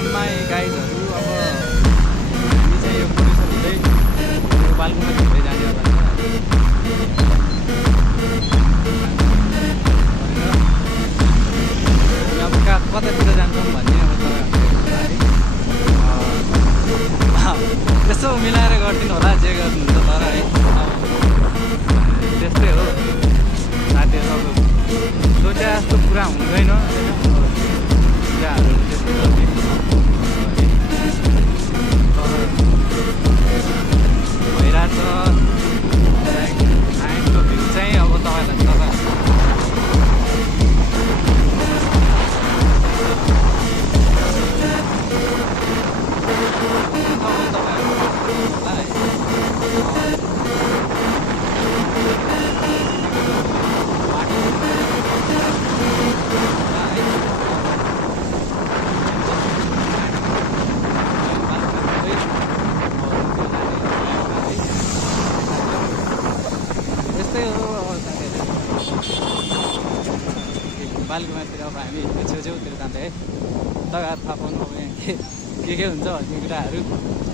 जाममा गाइजहरू अब हामी चाहिँ यो पोल्युसन हुँदै यो बालकुमा हिँड्दै जाने होला अब कतातिर जान्छौँ भन्ने अब यसो मिलाएर गरिदिनु होला जे गर्नुहुन्छ तर है त्यस्तै हो साथीहरू अब सोचे जस्तो पुरा हुँदैन पूजाहरू त्यस्तै गरिदिनु भइरहेछ आइनको भ्यू चाहिँ अब तपाईँहरूलाई बालकुमातिर अब हामी छेउछेउतिर जाँदै है तपाईँहरू थाहा पाउनु अब यहाँ के हुन्छ भन्ने कुराहरू